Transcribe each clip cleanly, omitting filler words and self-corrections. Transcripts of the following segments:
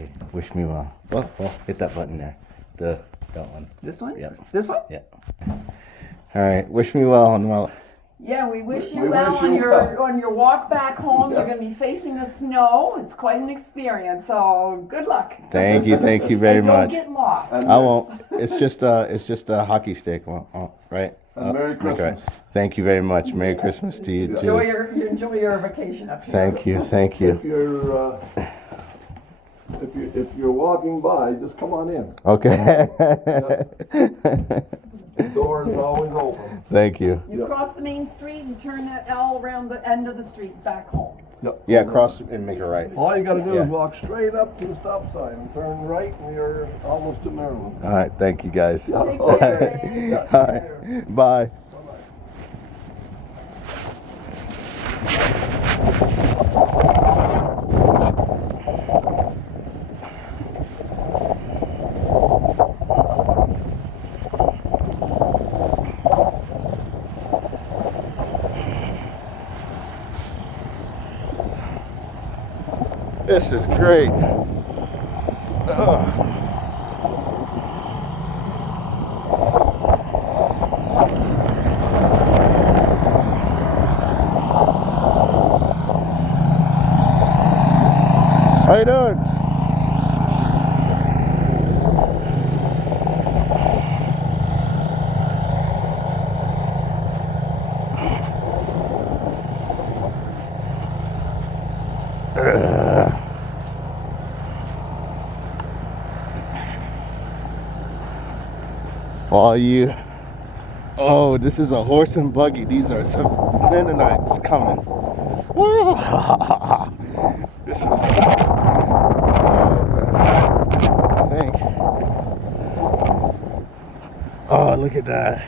Okay, wish me well. Well, hit that button there. That one. This one? Yep. This one? Yep. All right, wish me well and well. Yeah, we wish you We well wish on you well. on your walk back home. You're going to be facing the snow. It's quite an experience. So good luck. Thank you very And much. Don't get lost. And I won't. It's just a hockey stick, right? And Merry Christmas. Okay. Thank you very much. Merry Christmas to you Enjoy too. enjoy your vacation up here. Thank you. If you're walking by, just come on in. Okay. The door is always open. Thank you. You cross the main street and turn that L around the end of the street back home. Yep. Yeah, cross and make a right. All you gotta do Yeah. is walk straight up to the stop sign and turn right, and you're almost to Maryland. All right. Thank you, guys. Yeah. Take Okay. care. Yeah. All right. Bye. This is great. Ugh. How you doing? All you. Oh, this is a horse and buggy. These are some Mennonites coming. This is. I think. Oh, look at that.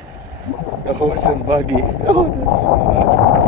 The horse and buggy. Oh, that's so nice.